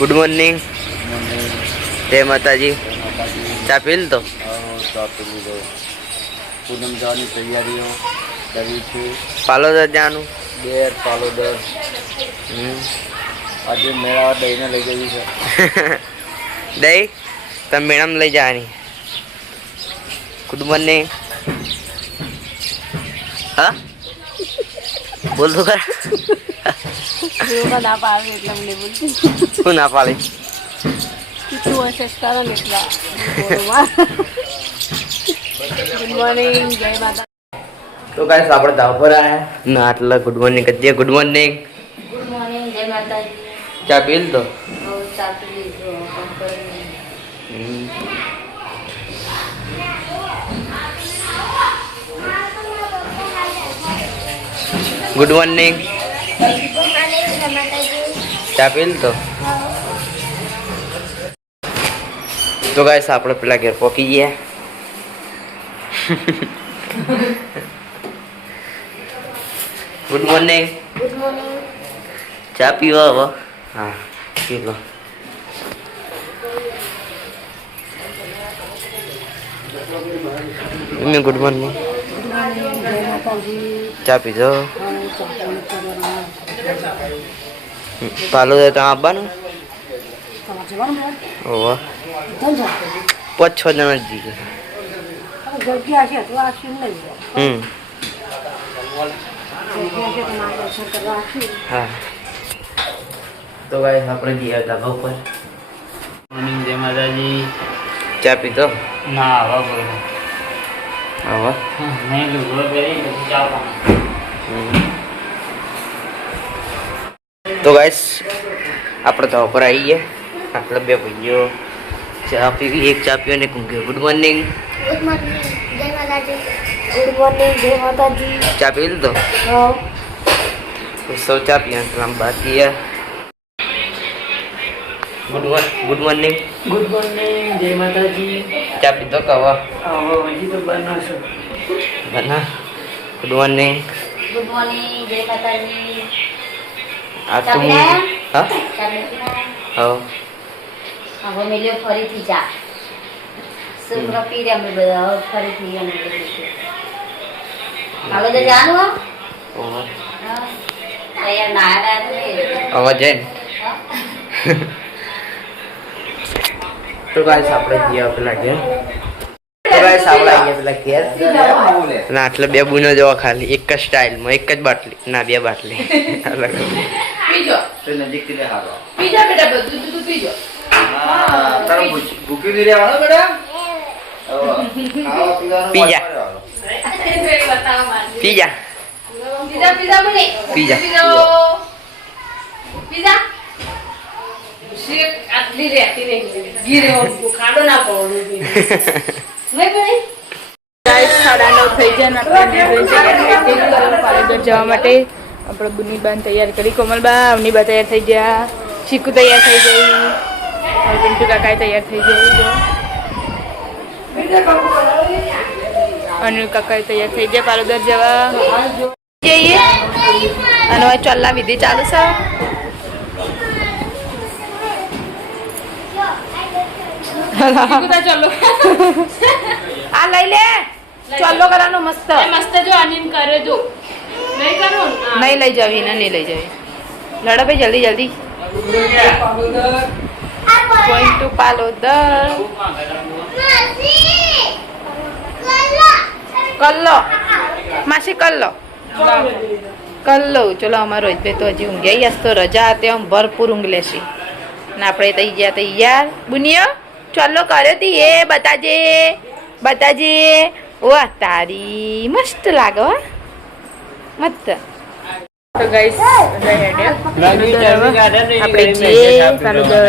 Good morning. जय माता जी। चा पी लो। पूनम जानी तैयारीઓ કરી છે। પાલોદર જાનું બેર પાલોદર આજે મેળા દઈને લઈ ગઈ છે। દઈ તમે મેડમ લઈ જવાની। Good morning. હા બોલ તો ખરા। ના પાડે એટલે મને બોલતી શું ના પાડી? તું અસેસ કરો ને એટલા ગુડ મોર્નિંગ, જય માતા। तो गाइस આપણે ધાવ પર આયા ના આટલા ગુડ મોર્નિંગ કહીએ। Good morning. ગુડ મોર્નિંગ, જય માતાજી। ચા પી લો। ચા પી લીધો। Good morning. चा पी लो। तो गाइस આપણે પેલા ઘેર પોકી ગયા। Good morning. Good morning. चा पीवा હવે। हाँ पी लो। Good morning. चा पीजो। पालो तो આવવાનું ઓવા 5-6 જણા જ જીવે। हाँ तो गाइस આપણે ગયા ધાબા ઉપર। મોર્નિંગ જય માતાજી। ચા પીધો? ના આવા બોલ આવા નહીં લુગડો પહેરી પછી ચા પાણી। तो गाइस આપણે ધાબા ઉપર આવી ગયા। આપણે બે ભાઈઓ ચા પીવી। એક ચા પીઓ ને કુંગે। Good morning. ગુડ મોર્નિંગ, જય માતાજી। ગુડ મોર્નિંગ, જય માતાજી। चा पी लो। હા तो सब चा पिया हम बाकी है। Good morning. ગુડ મોર્નિંગ જય માતાજી। चा पी दो कवा આવો હજી તો બનાવશો। बना। Good morning. ગુડ મોર્નિંગ, જય માતાજી। आज चा तुम पिया? हाँ ચા પીના? हाँ હવે મેલ્યો ફરીથી ચા। શુક્ર પી રહ્યા અમે બધા। હવે ફરીથી અમે હવે તો જાનું હો? ओवर હા તૈયાર નાયા आवाज है। तो गाइस આપણે ગયા પેલા ઘેર। તો ગાइस આપણે ગયા પેલા ઘેર ના એટલે બે બુનો જોવા ખાલી એક જ સ્ટાઇલ માં એક જ બાટલી ના બે બાટલી અલગ પીજો તો નજીક થી હાલો। પીજા બેટા બધું તું પીજો। હા તારો ભૂકી નહીં રહેવાનો બેટા। ખાવા પીવાનું પીજા। બતાવો મારી પીજા પીઝા પીઝા બને પીઝા। પીઝા શેક આટલી રહેતી નહીં ગીરે ખાડો ના પડો નહીં બને ગાઈસ 9:30 થઈ ગયા ને આપણે પાલેદર જવા માટે આપણે બુનીબાન તૈયાર કરી। કોમલબા અવનીબા તૈયાર થઈ ગયા। શીકુ તૈયાર થઈ ગઈ। હવે પિન્ટુ કાકા તૈયાર થઈ ગઈ। અનિલ કાકા તૈયાર થઈ ગયા પાલેદર જવા જઈએ। અને હવે ચલ્લા વિધિ ચાલુ છે। ચલો આ લઈ લે ચલ્લો કરવાનો મસ્ત મસ્ત જો અનિન કરે જો નહીં કરો નહીં લઈ જવી ને નહીં લઈ જવી। લડો ભાઈ જલ્દી જલ્દી। Going to Palodar. કલ્લો માસી કલ્લો કલ્લો। ચલો અમારો રોહિતભાઈ તો હજી ઊંઘ્યા આજ તો રજા હતી આમ ભરપૂર ઊંઘ લેશી ને આપણે થઈ ગયા તૈયાર। બુનિયો ચલો કર્યો તી એ બતાજે બતાજે। વાહ તારી મસ્ત લાગે હો મસ્ત। તો ગાઈસ આપણે જે પાલોદર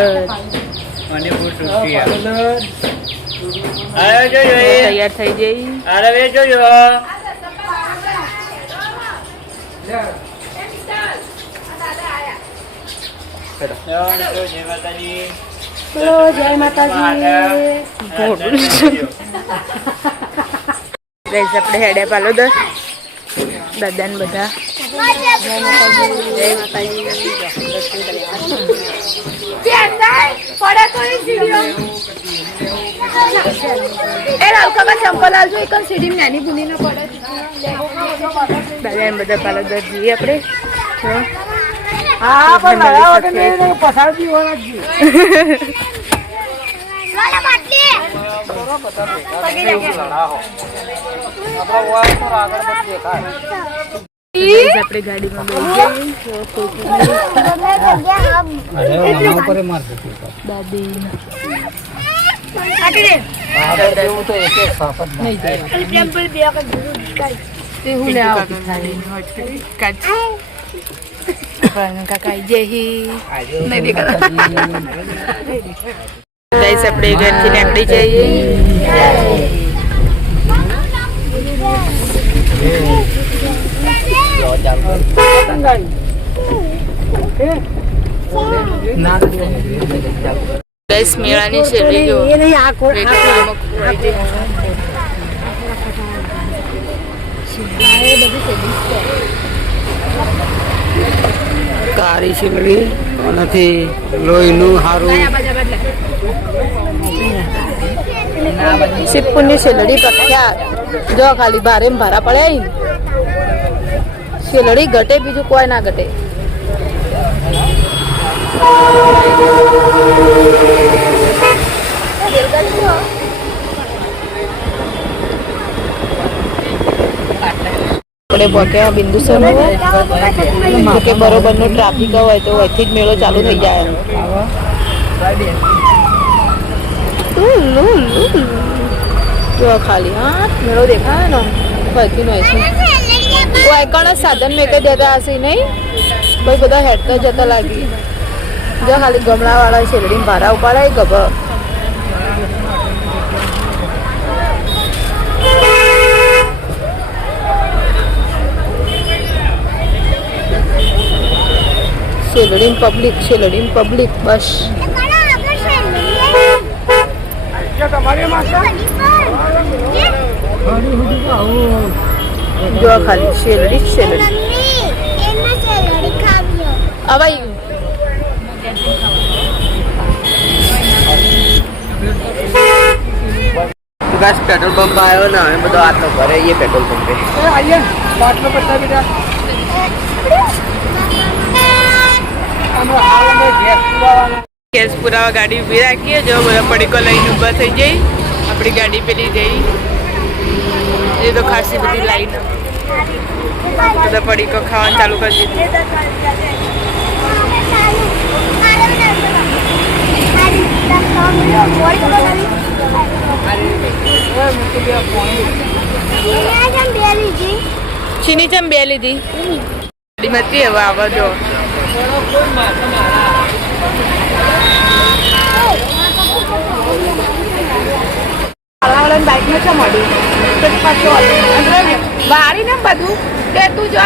મને બહુ શુક્રિયા। આયો જોજો તૈયાર થઈ જઈ। અરે વે જોજો જય માતાજી। બોલો જય માતાજી। ગાઈસ આપણે હેડે પાલોદર દાદાને બધા જય માતાજી જય માતાજી। ચંપલ આવજો એક સીડી નાની ભૂલી ના પડે દાદા એમ બધા પાલક જઈએ આપણે હા પણ પસારજી હોવા જ આપણે ગાડીમાં દાદી કાકા નહીં દેખા આપણે ઘરથી નીકળી જઈએ ગેસ મેળાની શેરડી જો કાળી શીલડી નથી લોહીનું હારું સિદ્ધપુરની શેલડી પ્રખ્યાત જો ખાલી ભારે ભારા પડે શેલડી ઘટે બીજું કોઈ ના ઘટે આપણે પહોંચ્યા બિંદુસર કે બરોબર નો ટ્રાફિક હોય તો અહીંથી જ મેળો ચાલુ થઈ જાય જો ખાલી હા મેળો દેખાય ને ફરતી નો કોઈ કણ સાધન મેં કઈ દેતા હશે નહીં ભાઈ બધા હેડતા જતા લાગી જો ખાલી ગમલા વાળા શેરડી ભારા ઉપાડાય ગભ શેલડી પબ્લિક બસ જો ખાલી શેલડી હવે બસ પેટ્રોલ પંપ આવ્યો ને હવે બધો આટલો ભરે એ પેટ્રોલ પંપે બાટલો પતા બેટા ગેસ પુરાવા ગાડી ઊભી રાખીએ જો બધા પડીકો લઈને ઊભા થઈ જઈ આપણી ગાડી પેલી જઈ એ તો ખાસી બધી લાઈન બધા પડીકો ખાવાનું ચાલુ કરી દીધી ચીની ચમ બે લીધી ગાડીમાંથી હવે આવા જો બાઈકમાં છે મળ્યું વાળી ને બધું કે તું જો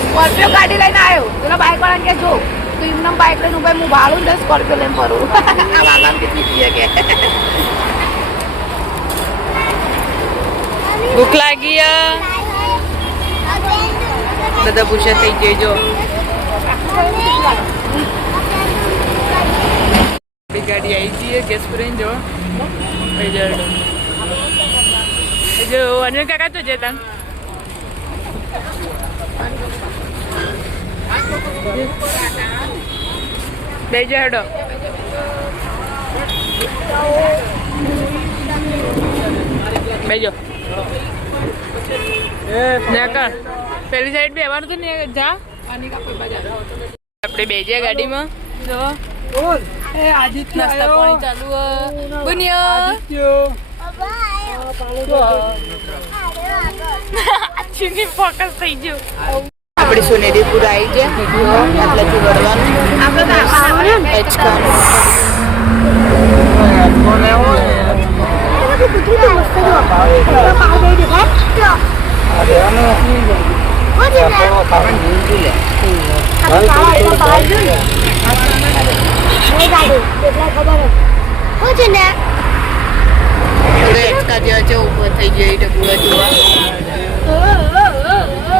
સ્કોર્પિયો ગાડી લઈને આવ્યો પેલા બાઈક વાળા કે જો તું એમને બાઈક લઈને ભાઈ હું ભાડું ને સ્કોર્પિયો લઈને ફરું ભૂખ લાગી બધા પૂછે થઈ જાય જો ગાડી આવી જઈએ ગેસ પુરાઈને જો જો અનિલ કાકા તો જતા બેજો હેડો બેજો પેલી સાઈડ બેવાનું હતું ને જા આપણે બેજ્યા ગાડીમાં જો નાસ્તા પાણી ચાલુ બન્યા ફોકસ થઈ ગયું આપણી સોનેરીપુર આવી છે આટલાથી વળવાનું ઉપર થઈ જાય ડબુડા જોવા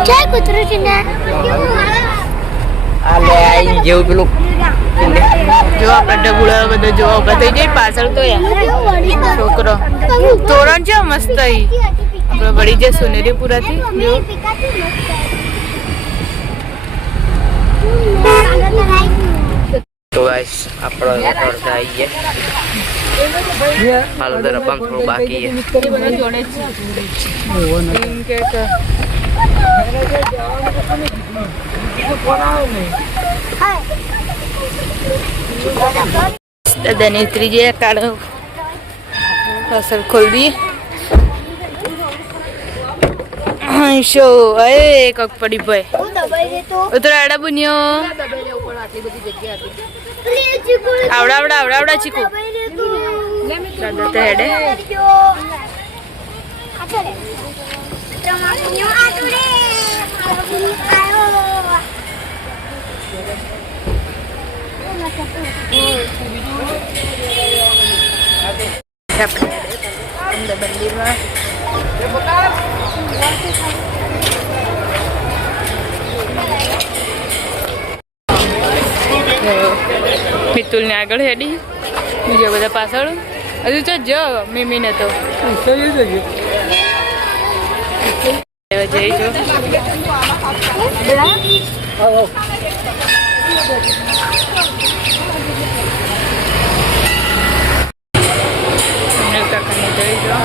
ક્યાં કૂતરું છે ને આ લે આઈ જેવું પેલું જો આપણે ડબુડા બધા જોવા ઉભા થઈ જાય પાછળ તો યાર છોકરો તોરણ છે મસ્ત અહીં આપણે વળી જાય સોનેરીપુરાથી જો તો ગાઈસ આપણો અડધા આવી ગયા હાલ દર પણ થોડું બાકી છે બધા જોડે જ છે એમ કે દાદાની ત્રીજે કાઢો અસર ખોલ દીએ શો એ કક પડી ભાઈ ઉતરાડા બુનિયો આવડા ચીકુ દાદા તો હેડે મંદિરમાં મિતુલ ને આગળ હેડી બીજા બધા પાછળ હજુ તો જો મીમીને તો જઈજો કાકાને જઈજો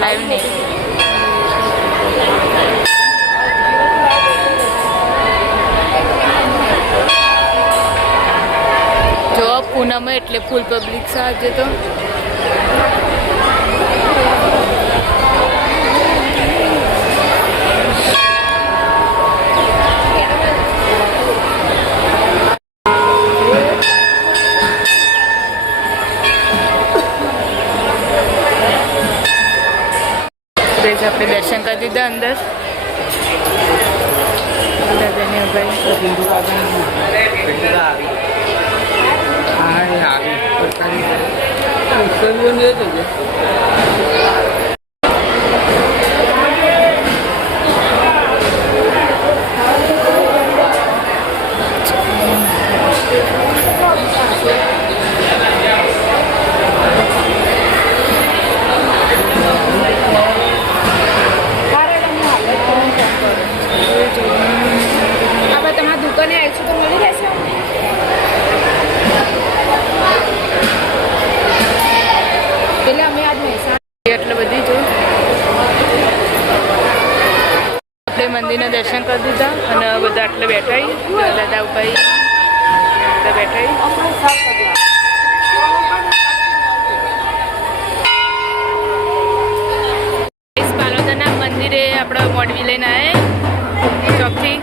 લાઈવ નહીં જો પૂનમ એટલે ફૂલ પબ્લિક સાજે તો આપણે દર્શન કરી દીધા અંદર દાદાને એટલે બધી જો આપણે મંદિરના દર્શન કરી દીધા અને બધા આટલે બેઠા દાદા ઉપાઈ બેઠા પાલોદરના મંદિરે આપણે મોડવી લઈને આવે ચોકથી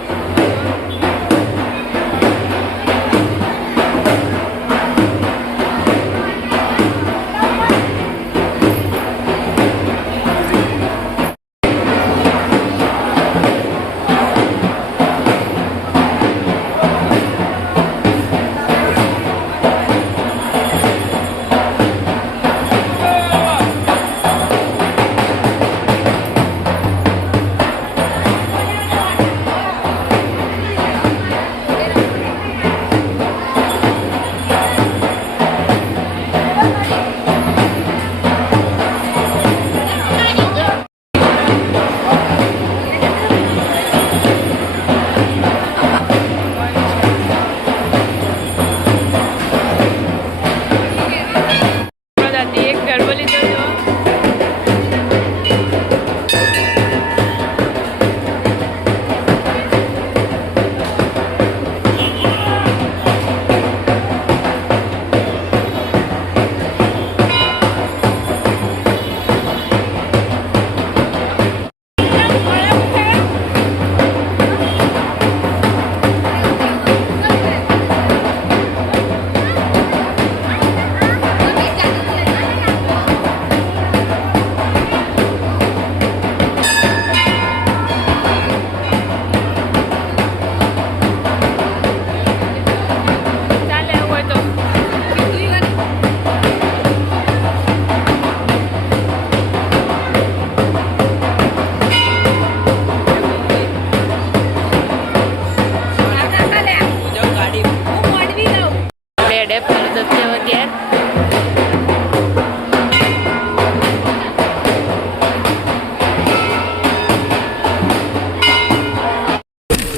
હવે ઘેર.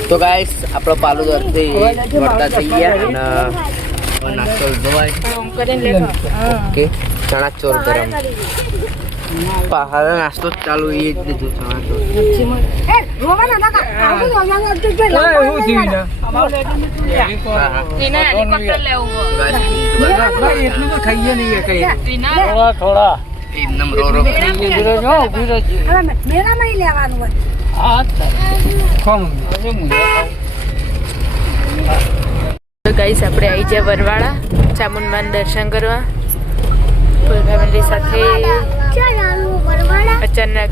તો ગાઈસ આપણો પાલુ દરથી વળતા થઈ ગયા અને નાસ્તો જોવાય. ઓમ કરીને લેખો. ઓકે ચણા ચોર ગરમ પહાડ નાસ્તો ચાલુ એ જ લીધું ચણા ચોર. એના હેલિકોપ્ટર લેવું એટલું તો ખાઈએ નહીં કઈ વિના થોડા એમનેમ રો રો તો ગાઈસ આપણે આવી જાય વરવાડા ચામુંડમાના દર્શન કરવા ફૂલ ફેમિલી સાથે. અચાનક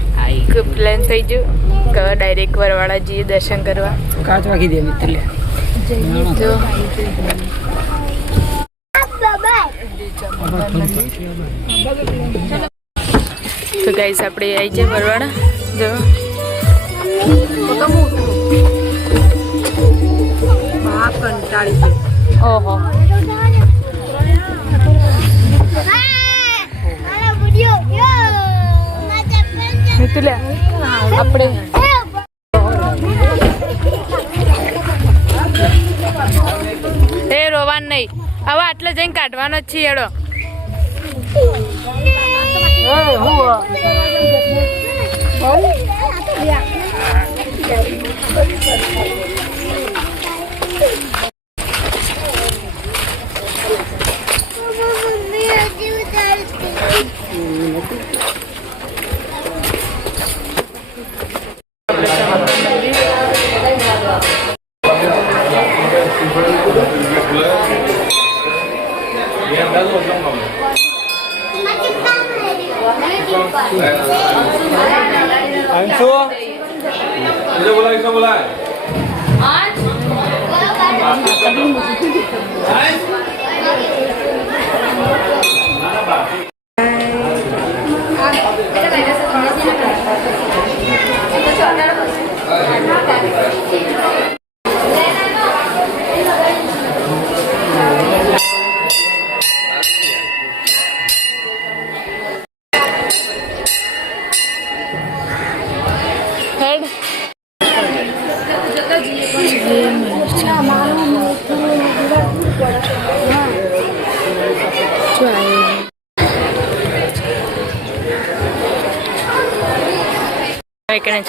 પ્લાન થઈ ગયું કે ડાયરેક્ટ વરવાડા જઈએ દર્શન કરવા. કાચ વાગી દે મિત્ર જો તો ગાઈસ આપણે આવી જાય વરવાડા. જો ઓહો આપણે એ રોવાન નહીં હવે આટલે જઈને કાઢવાનો જ છે એડો.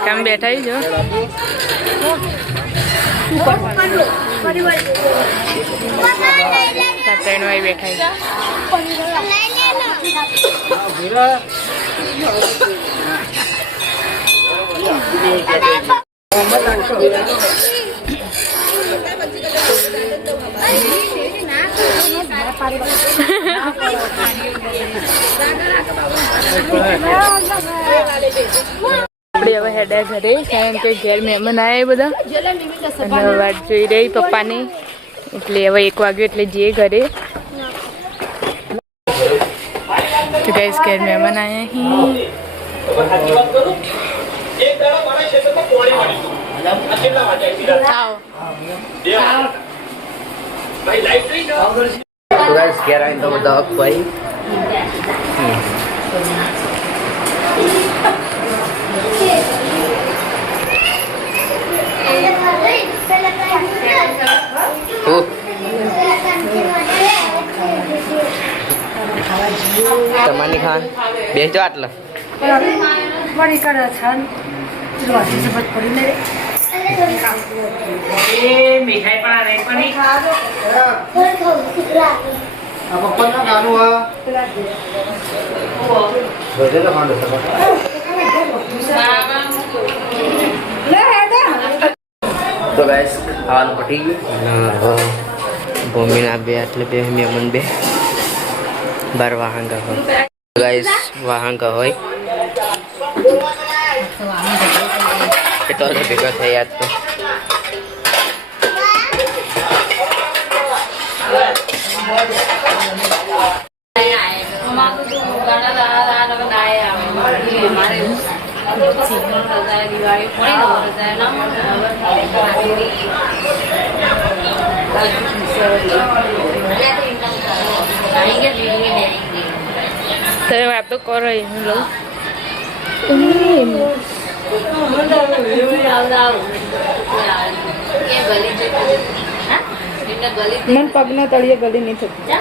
કામ બેઠા જો ત્રણ વાય બેઠા. આપણે હવે હેડા ઘરે કારણ કે ઘેર મહેમાન આવ્યા બધા અને વાત જોઈ રહી પપ્પાની એટલે હવે 1 વાગ્યો એટલે જઈએ ઘરે. તો ગાઈસ ઘેર મહેમાન આવ્યા તો ગાઈસ ઘેર આવીને તો બધા ભાઈ તમારી ખાન બેસજો આટલા મીઠાઈ પણ આવે પણ તો ગાઈસ ખાવાનું પટી ગયું. ભૂમિના બે એટલે બે મહેમાન બે બાર વાહંગા હોય. ગાઈસ વાહંગા હોય એટલો ભેગા થયા તો અહીં કે વીડિયો દેખી તમે વાત તો કરો હું લઉં મને પગના તળિયે ગલી નહીં થતી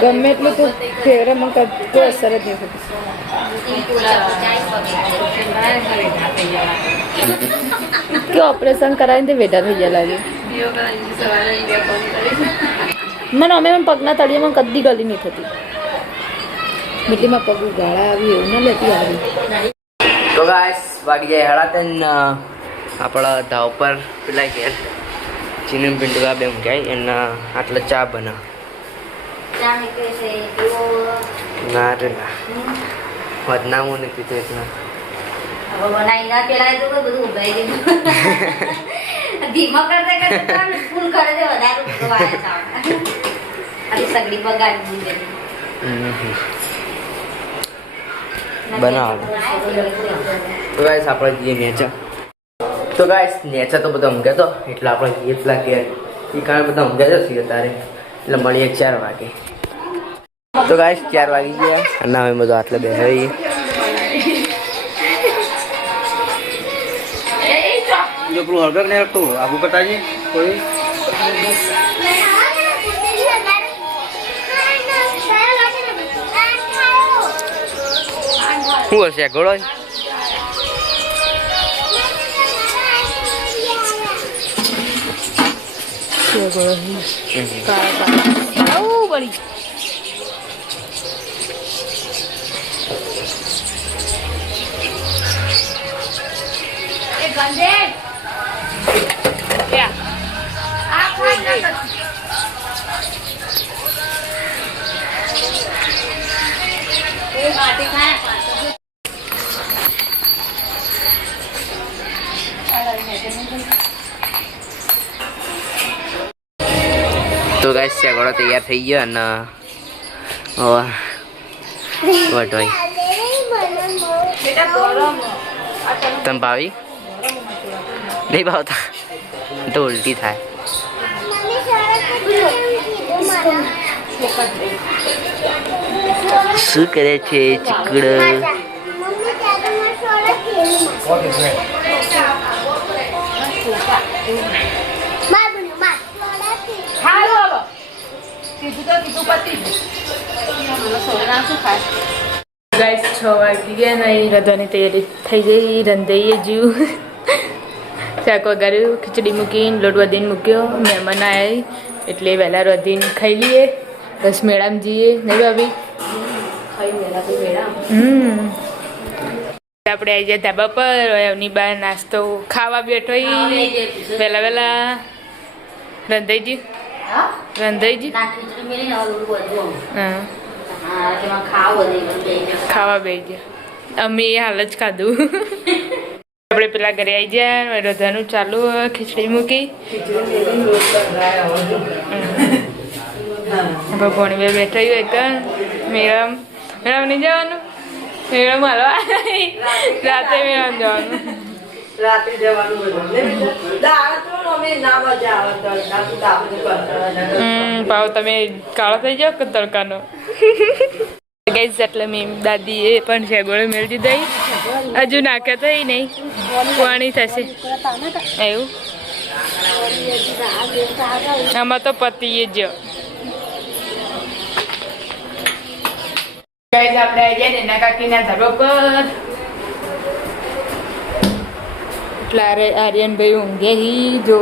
ગમે એટલું તું ફેવરે મને કોઈ અસર જ નહીં થતી કે ઓપરેશન કરાવીને તે વેઢા થઈ ગયા લાગે મને અમે પગના તળિયેમાં કદી ગલી નહીં થતી મીઠીમાં પગ ગાળા આવી એવું ના લેતી આવી તો ગાઈસ વાગી જાય હળાતન આપણા ધાવ પર પેલા ઘેર ચીનું પિંડુકા બે મૂક્યા એના આટલા ચા બના ના રે ના બદનામું નથી તો એટલા બનાવી ના પેલા તો બધું ઉભરાઈ ગયું ધીમા કરતા કરતા ફૂલ કરે છે વધારે વાયા ચાવડા આ સગડી બગાડી દીધી બનાવો તો ગાઈસ આપણે જઈએ નેચા તો ગાઈસ નેચા તો બધા ઊંઘ્યા તો એટલે આપણે જઈએ પેલા ઘેર એ કારણ બધા ઊંઘ્યા છે તારે એટલે મળીએ 4 વાગે તો ગાઈસ 4 વાગી ગયા અને હવે બધું આટલે બેસી જો પેલું હળગર ને તો આબુ કટાજી કોઈ શું હશે ઘોડો બળી તો ગાઈસ ઘોડો તૈયાર થઈ ગયો અને વટવાઈ તમે ભાવી નહીં ભાવતા તો ઉલટી થાય શું કરે છે ચીકડ ગાઈસ 6 વાગી ગયા ને રંધવાની તૈયારી થઈ ગઈ રંધાઈએ જ્યું શાક વગાડ્યું ખીચડી મૂકીને લોટ વધીને મૂક્યો મહેમાન આવ્યા એટલે વહેલા વધીને ખાઈ લઈએ બસ મેળામાં જઈએ નહીં ભાભી આપણે આવી જાય ધાબા પર એમની બહાર નાસ્તો ખાવા બેઠો વહેલા વહેલા રંધાઈ હા ખાવા બે ગયા અમે એ હાલ જ ખાધું આપણે પેલા ઘરે આવી ગયા રધાનું ચાલુ ખીચડી મૂકી ભગવાન બે બેઠા એક મેળામ નહીં જવાનું મેળામ હાલવા રાતે મેળામ જવાનું પાવ તમે કાળો થઈ જાઓ કે તડકાનો ગઈશ એટલે મેં દાદી એ પણ શેગોળે મેળવી દઈ હજુ નાખ્યા તો નહીં પાણી થશે એવું આમાં તો પતી જ ગાઈસ આપણે આવી જાય એના કાકીના ધાબા પર એટલે આર્યનભાઈ ઊંઘ્યા જો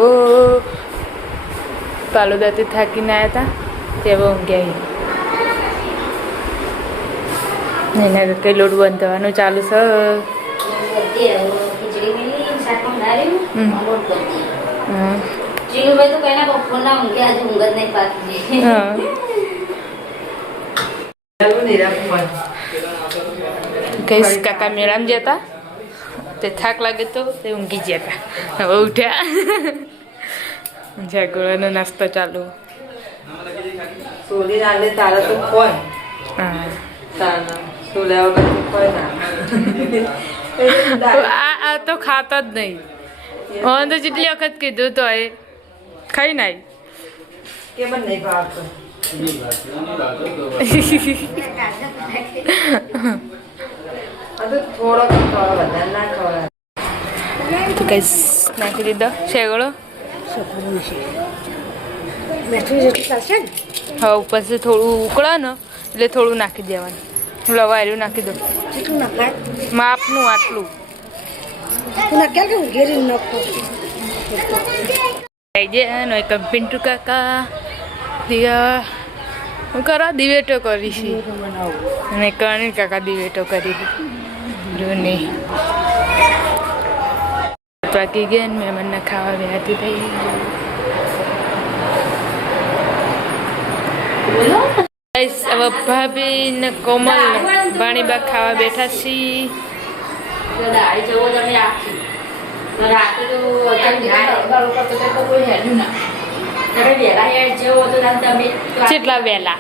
પાલુદાથી થાકીને આવ્યા હતા તેવા ઊંઘ્યા એના કઈ લોટ બંધ થવાનું ચાલુ છે કઈ કાકા મેળામાં જતા તે થાક લાગે તો તે ઊંઘી જતા હવે ઉઠ્યા જાગોળાનો નાસ્તો ચાલુ આ તો ખાતો જ નહીં હું તો જેટલી વખત કીધું તો એ ખાઈ નાઈ તો કઈ નાખી દીધો શેગળો હવે ઉપરથી થોડું ઉકળે ને એટલે થોડું નાખી દેવાનું લવાયું નાખી દો માપનું આટલું પિન્ટુ કાકા દિયા હું કરો દિવેટો કરી છે અને કણિલ કાકા દિવેટો કરી જૂની વાગી ગયા ને મહેમાનને ખાવા બેહાતી થઈ હવે ભાભી ને કોમલ ભાણીબા ખાવા બેઠા છીએ કેટલા વહેલા